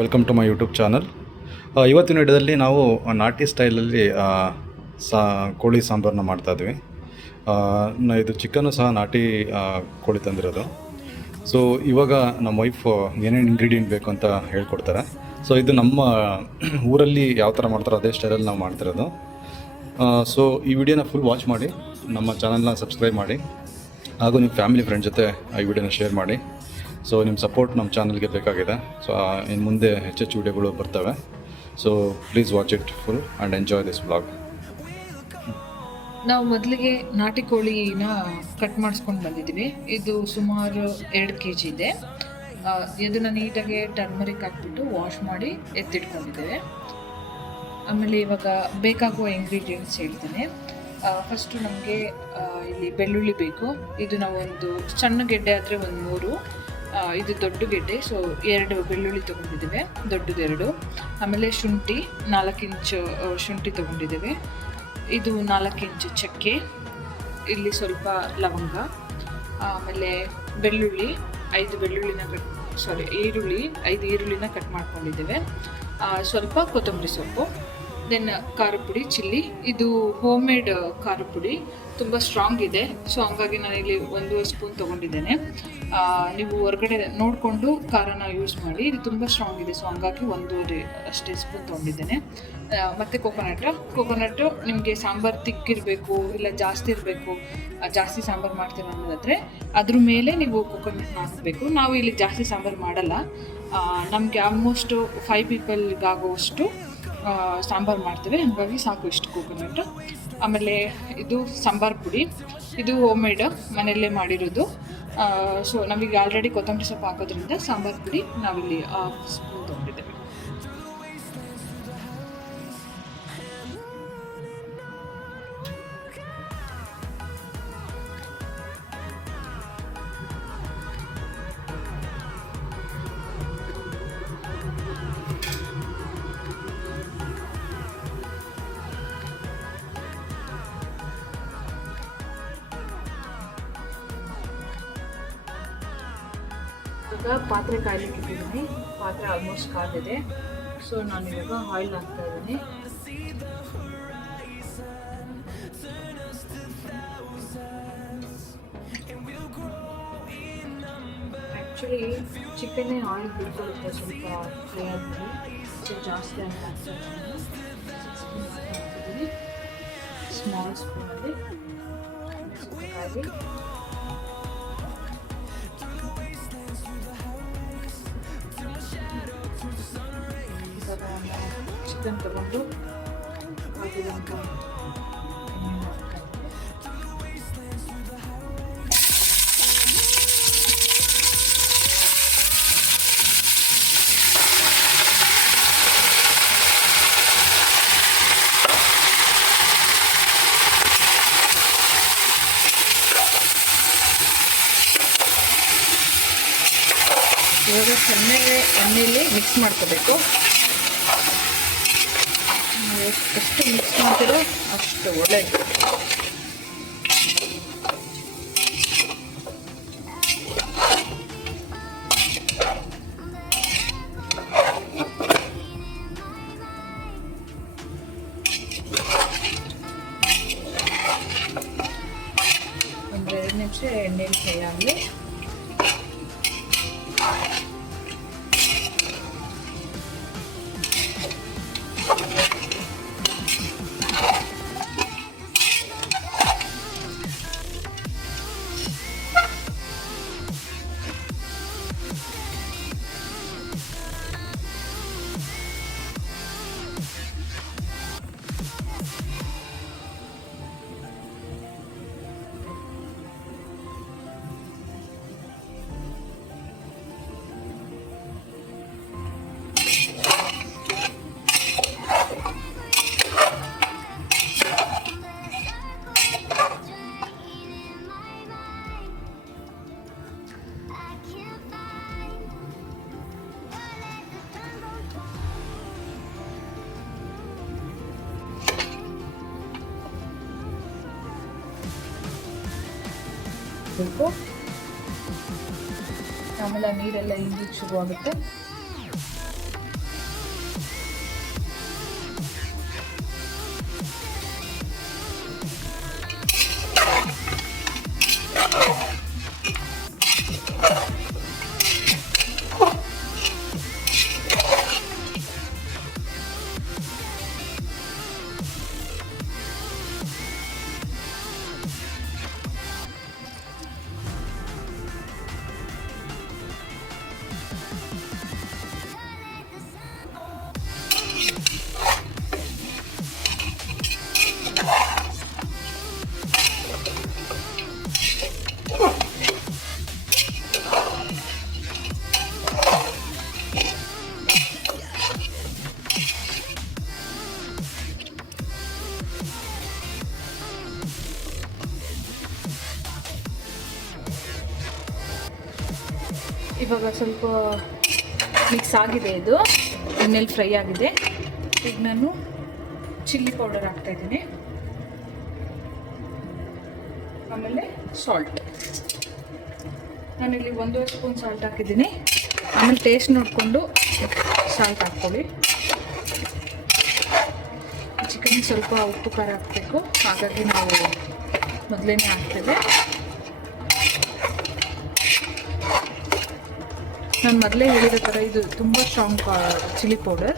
Welcome to my YouTube channel. ಇವತ್ತಿನ ವಿಡಿಯೋದಲ್ಲಿ ನಾವು ನಾಟಿ ಸ್ಟೈಲಲ್ಲಿ ಸಾ ಕೋಳಿ ಸಾಂಬಾರನ್ನ ಮಾಡ್ತಾಯಿದ್ವಿ. ಇದು ಚಿಕನ್ನು ಸಹ ನಾಟಿ ಕೋಳಿ ತಂದಿರೋದು. ಸೊ ಇವಾಗ ನಮ್ಮ ವೈಫ್ ಏನೇನು ಇಂಗ್ರೀಡಿಯೆಂಟ್ ಬೇಕು ಅಂತ ಹೇಳ್ಕೊಡ್ತಾರೆ. ಸೊ ಇದು ನಮ್ಮ ಊರಲ್ಲಿ ಯಾವ ಥರ ಮಾಡ್ತಾರೋ ಅದೇ ಸ್ಟೈಲಲ್ಲಿ ನಾವು ಮಾಡ್ತಿರೋದು. ಸೊ ಈ ವಿಡಿಯೋನ ಫುಲ್ ವಾಚ್ ಮಾಡಿ, ನಮ್ಮ ಚಾನಲ್ನ ಸಬ್ಸ್ಕ್ರೈಬ್ ಮಾಡಿ, ಹಾಗೂ ನಿಮ್ಮ ಫ್ಯಾಮಿಲಿ ಫ್ರೆಂಡ್ ಜೊತೆ ಈ ವಿಡಿಯೋನ ಶೇರ್ ಮಾಡಿ. ಸೊ ನಿಮ್ಮ ಸಪೋರ್ಟ್ ನಮ್ಮ ಚಾನಲ್ಗೆ ಬೇಕಾಗಿದೆ. ಸೊ ಇನ್ನು ಮುಂದೆ ಹೆಚ್ಚೆಚ್ಚು ವಿಡಿಯೋಗಳು ಬರ್ತವೆ. So please watch it full and enjoy this vlog. ನಾವು ಮೊದಲಿಗೆ ನಾಟಿ ಕೋಳಿನ ಕಟ್ ಮಾಡಿಸ್ಕೊಂಡು ಬಂದಿದ್ದೀವಿ. ಇದು ಸುಮಾರು 2 kg ಇದೆ. ಇದನ್ನು ನೀಟಾಗಿ ಟರ್ಮರಿಕ್ ಹಾಕ್ಬಿಟ್ಟು ವಾಶ್ ಮಾಡಿ ಎತ್ತಿಟ್ಕೊಂಡಿದ್ದೇವೆ. ಆಮೇಲೆ ಇವಾಗ ಬೇಕಾಗುವ ಇಂಗ್ರೀಡಿಯೆಂಟ್ಸ್ ಹೇಳ್ತೇನೆ. ಫಸ್ಟು ನಮಗೆ ಇಲ್ಲಿ ಬೆಳ್ಳುಳ್ಳಿ ಬೇಕು. ಇದು ನಾವೊಂದು ಸಣ್ಣ ಗೆಡ್ಡೆ ಆದರೆ 3, ಇದು ದೊಡ್ಡ ಗೆಡ್ಡೆ, ಸೊ 2 ಬೆಳ್ಳುಳ್ಳಿ ತೊಗೊಂಡಿದ್ದೇವೆ, ದೊಡ್ಡದು 2. ಆಮೇಲೆ ಶುಂಠಿ 4 ಇಂಚು ಶುಂಠಿ ತೊಗೊಂಡಿದ್ದೇವೆ. ಇದು 4 ಇಂಚು ಚಕ್ಕೆ, ಇಲ್ಲಿ ಸ್ವಲ್ಪ ಲವಂಗ, ಆಮೇಲೆ ಬೆಳ್ಳುಳ್ಳಿ 5 ಬೆಳ್ಳುಳ್ಳಿನ ಈರುಳ್ಳಿ 5 ಈರುಳ್ಳಿನ ಕಟ್ ಮಾಡ್ಕೊಂಡಿದ್ದೇವೆ. ಸ್ವಲ್ಪ ಕೊತ್ತಂಬರಿ ಸೊಪ್ಪು, ದೆನ್ ಖಾರ ಪುಡಿ, ಚಿಲ್ಲಿ. ಇದು ಹೋಮ್ ಮೇಡ್ ಖಾರ ಪುಡಿ, ತುಂಬ ಸ್ಟ್ರಾಂಗ್ ಇದೆ. ಸೊ ಹಂಗಾಗಿ ನಾನಿಲ್ಲಿ 1 ಸ್ಪೂನ್ ತೊಗೊಂಡಿದ್ದೇನೆ. ನೀವು ಹೊರಗಡೆ ನೋಡಿಕೊಂಡು ಖಾರನ ಯೂಸ್ ಮಾಡಿ. ಇದು ತುಂಬ ಸ್ಟ್ರಾಂಗ್ ಇದೆ, ಸೊ ಹಂಗಾಗಿ 1.5 ಅಷ್ಟೇ ಸ್ಪೂನ್ ತೊಗೊಂಡಿದ್ದೇನೆ. ಮತ್ತು ಕೊಕೊನಟ್ಟು ನಿಮಗೆ ಸಾಂಬಾರು ತಿಕ್ಕಿರಬೇಕು ಇಲ್ಲ ಜಾಸ್ತಿ ಇರಬೇಕು, ಜಾಸ್ತಿ ಸಾಂಬಾರು ಮಾಡ್ತೀರ ಅನ್ನೋದಾದರೆ ಅದ್ರ ಮೇಲೆ ನೀವು ಕೊಕೊನಟ್ನ ಹಾಕಬೇಕು. ನಾವು ಇಲ್ಲಿ ಜಾಸ್ತಿ ಸಾಂಬಾರು ಮಾಡಲ್ಲ, ನಮಗೆ ಆಲ್ಮೋಸ್ಟು 5 ಪೀಪಲ್ಗಾಗುವಷ್ಟು ಸಾಂಬಾರು ಮಾಡ್ತೇವೆ, ಹಾಗಾಗಿ ಸಾಕು ಇಷ್ಟು ಕೊಕೊನಟ್ಟು. ಆಮೇಲೆ ಇದು ಸಾಂಬಾರು ಪುಡಿ, ಇದು ಹೋಮ್ ಮೇಡ್, ಮನೆಯಲ್ಲೇ ಮಾಡಿರೋದು. ಸೊ ನಮಗೆ ಆಲ್ರೆಡಿ ಕೊತ್ತಂಬರಿ ಸೊಪ್ಪು ಹಾಕೋದ್ರಿಂದ ಸಾಂಬಾರು ಪುಡಿ ನಾವಿಲ್ಲಿ 1/2 ಸ್ಪೂನ್ ತೊಗೊಂಡಿದ್ದೇವೆ. ಇವಾಗ ಪಾತ್ರೆ ಕಾಯ್ಲಿಕ್ಕೆ ಇಟ್ಟಿದ್ದೀನಿ. ಪಾತ್ರೆ ಆಲ್ಮೋಸ್ಟ್ ಕಾದಿದೆ. ಸೊ ನಾನಿವಾಗ ಆಯಿಲ್ ಹಾಕ್ತಾ ಇದ್ದೀನಿ. ಆ್ಯಕ್ಚುಲಿ ಚಿಕನ್ನೇ ಆಯಿಲ್ ಬಿಟ್ಕೊಳ್ಳುತ್ತೆ, ಸ್ವಲ್ಪ ಫ್ರೈ ಆಗ್ತದೆ. ಸೊ ಜಾಸ್ತಿ ಆಯಿಲ್ ಹಾಕ್ತಾ ಇದ್ದೀನಿ. 6 ಸ್ಪೂನ್ ಆಯಿಲ್ ಹಾಕ್ತಿದ್ದೀನಿ, ಸ್ಮಾಲ್ ಸ್ಪೂನಲ್ಲಿ. ಸೌತೆಕಾಯಿ, ಚಿಕನ್ ತಗೊಂಡು ಹಾಕಿದಂಥ ಇವಾಗ ಚೆನ್ನಾಗಿ ಎಣ್ಣೆಯಲ್ಲಿ ಮಿಕ್ಸ್ ಮಾಡ್ಕೋಬೇಕು. ಎಷ್ಟು ಮಿಕ್ಸ್ ಮಾಡ್ತೀರೋ ಅಷ್ಟು ಒಳ್ಳೆಯದು. ಒಂದು 2 ನಿಮಿಷ ಎಣ್ಣೆಯಲ್ಲಿ ಫ್ರೈ ಆಗಲಿ. ಬೇಕು. ಆಮೇಲೆ ನೀರೆಲ್ಲ ಇಂಗಿ ಶುರುವಾಗುತ್ತೆ. ಇವಾಗ ಸ್ವಲ್ಪ ಮಿಕ್ಸ್ ಆಗಿದೆ, ಇದು ಎಣ್ಣೆಲಿ ಫ್ರೈ ಆಗಿದೆ. ಈಗ ನಾನು ಚಿಲ್ಲಿ ಪೌಡರ್ ಹಾಕ್ತಾಯಿದ್ದೀನಿ, ಆಮೇಲೆ ಸಾಲ್ಟ್. ನಾನಿಲ್ಲಿ 1.5 ಸ್ಪೂನ್ ಸಾಲ್ಟ್ ಹಾಕಿದ್ದೀನಿ. ಆಮೇಲೆ ಟೇಸ್ಟ್ ನೋಡಿಕೊಂಡು ಸಾಲ್ಟ್ ಹಾಕ್ಕೊಳ್ಳಿ. ಚಿಕನ್ಗೆ ಸ್ವಲ್ಪ ಉಪ್ಪು ಖಾರ ಹಾಕಬೇಕು, ಹಾಗಾಗಿ ನಾವು ಮೊದಲೇ ಹಾಕ್ತೇವೆ. ನಾನು ಮೊದಲೇ ಹೇಳಿರೋ ಥರ ಇದು ತುಂಬ ಸ್ಟ್ರಾಂಗ್ ಚಿಲ್ಲಿ ಪೌಡರ್,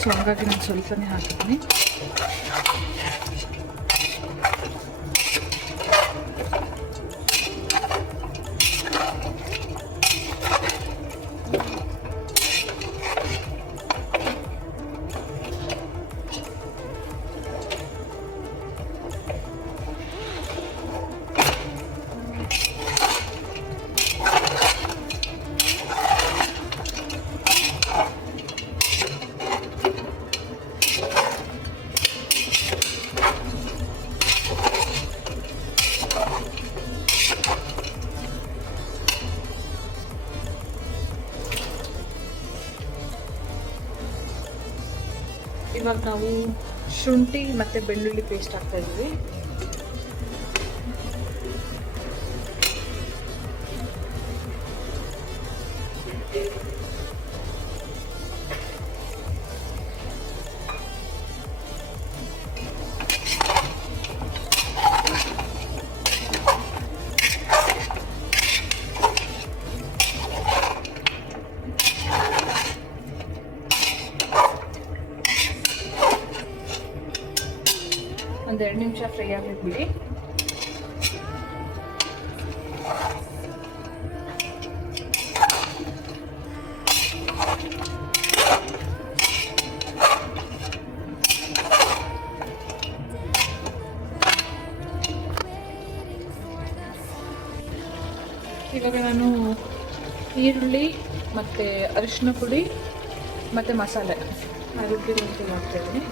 ಸೊ ಹಾಗಾಗಿ ನಾನು ಸ್ವಲ್ಪನೇ ಹಾಕಿದ್ದೀನಿ. ಇವಾಗ ನಾವು ಶುಂಠಿ ಮತ್ತು ಬೆಳ್ಳುಳ್ಳಿ ಪೇಸ್ಟ್ ಹಾಕ್ತಾ ಇದ್ದೀವಿ. ಒಂದು 2 ನಿಮಿಷ ಫ್ರೈ ಆಗಲಿಕ್ಕೆ ಬಿಡಿ. ಇವಾಗ ನಾನು ಈರುಳ್ಳಿ ಮತ್ತು ಅರಿಶಿನ ಪುಡಿ ಮತ್ತು ಮಸಾಲೆ ಆರೋಗ್ಯವಂತ ಮಾಡ್ತಾಯಿದ್ದೀನಿ.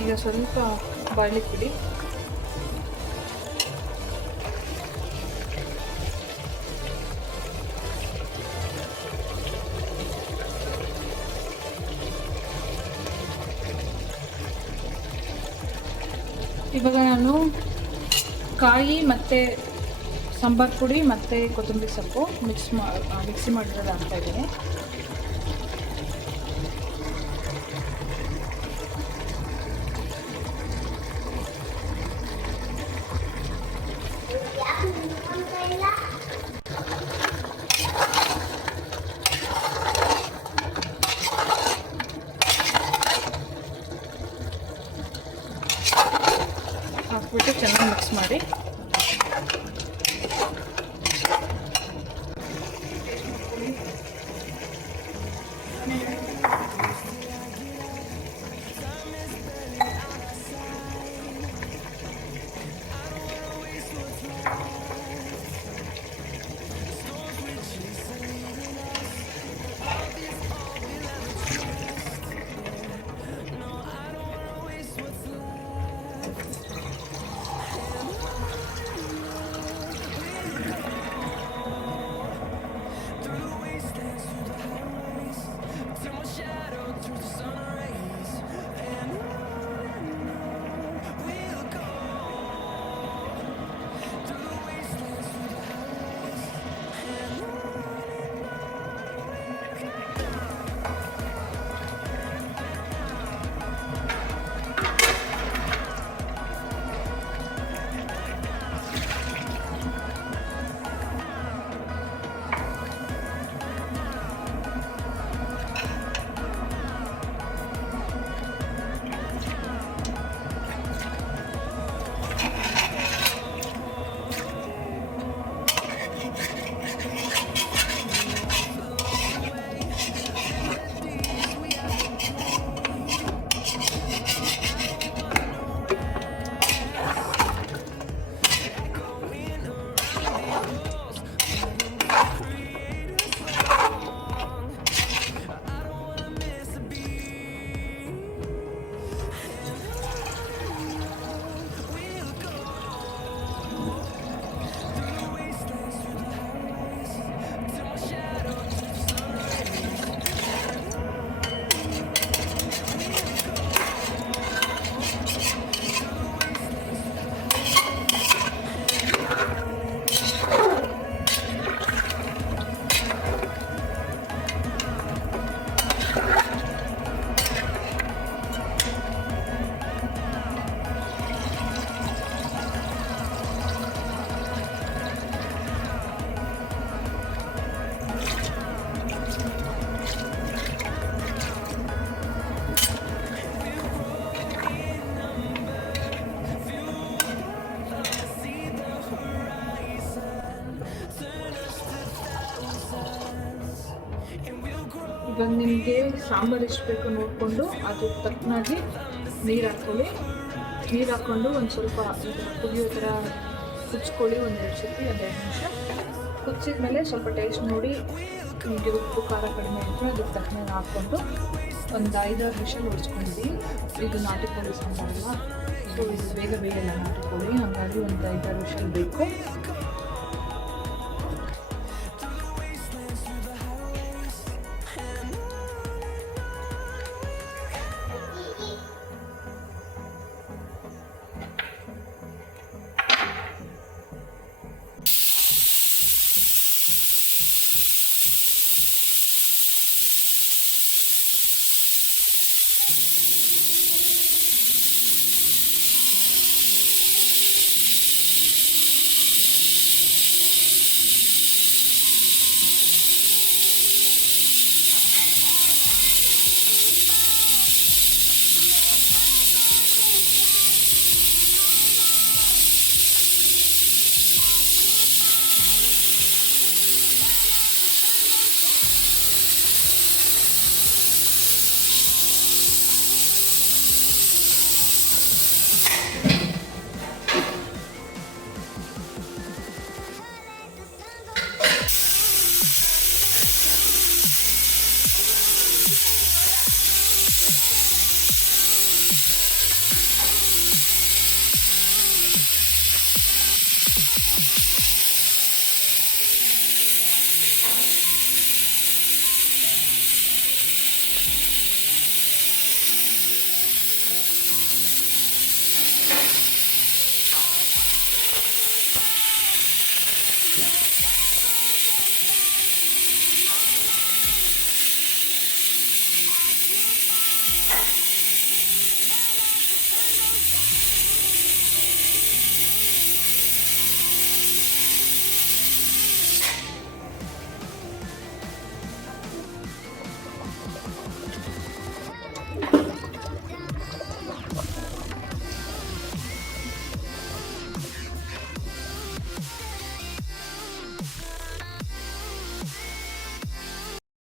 ಈಗ ಸ್ವಲ್ಪ ಬಾಯ್ಲಿಕ್ಕೆ ಬಿಡಿ. ಇವಾಗ ನಾನು ಕಾಯಿ ಮತ್ತು ಸಾಂಬಾರು ಪುಡಿ ಮತ್ತು ಕೊತ್ತಂಬರಿ ಸೊಪ್ಪು ಮಿಕ್ಸಿ ಮಾಡಿರೋದು ಹಾಕ್ತಾಯಿದ್ದೀನಿ. ಹಾಕ್ಬಿಟ್ಟು ಚೆನ್ನಾಗಿ ಮಿಕ್ಸ್ ಮಾಡಿ. ಇವಾಗ ನಿಮಗೆ ಸಾಂಬಾರು ಎಷ್ಟು ಬೇಕೋ ನೋಡಿಕೊಂಡು ಅದ್ರ ತಕ್ಕನಾಗಿ ನೀರು ಹಾಕ್ಕೊಳ್ಳಿ. ನೀರು ಹಾಕ್ಕೊಂಡು ಒಂದು ಸ್ವಲ್ಪ ಕುದಿಯೋ ಥರ ಕುಚ್ಕೊಳ್ಳಿ, ಒಂದೆರಡು ಸತಿ, ಒಂದೆರಡು ನಿಮಿಷ ಕುದಿಸಿದ ಮೇಲೆ ಸ್ವಲ್ಪ ಟೇಸ್ಟ್ ನೋಡಿ. ನಿಮಗೆ ಉಪ್ಪು ಖಾರ ಕಡಿಮೆ ಇದ್ದರೆ ಅದಕ್ಕೆ ತಕ್ಕನಾಗಿ ಹಾಕ್ಕೊಂಡು ಒಂದು 5-6 ವಿಷಲ್ ಹೊಡ್ಸ್ಕೊಂಡಿದ್ದೀವಿ. ಇದು ನಾಟಿ ಕೋಳಿ ಸಾಂಬಾರಲ್ಲ, ಸೊ ಇದು ಬೇಗ ಬೇಯಲ್ಲ ನಾಟಿ ಕೋಳಿ, ಹಾಗಾಗಿ ಒಂದು 5-6 ವಿಷಲ್ ಬೇಕು.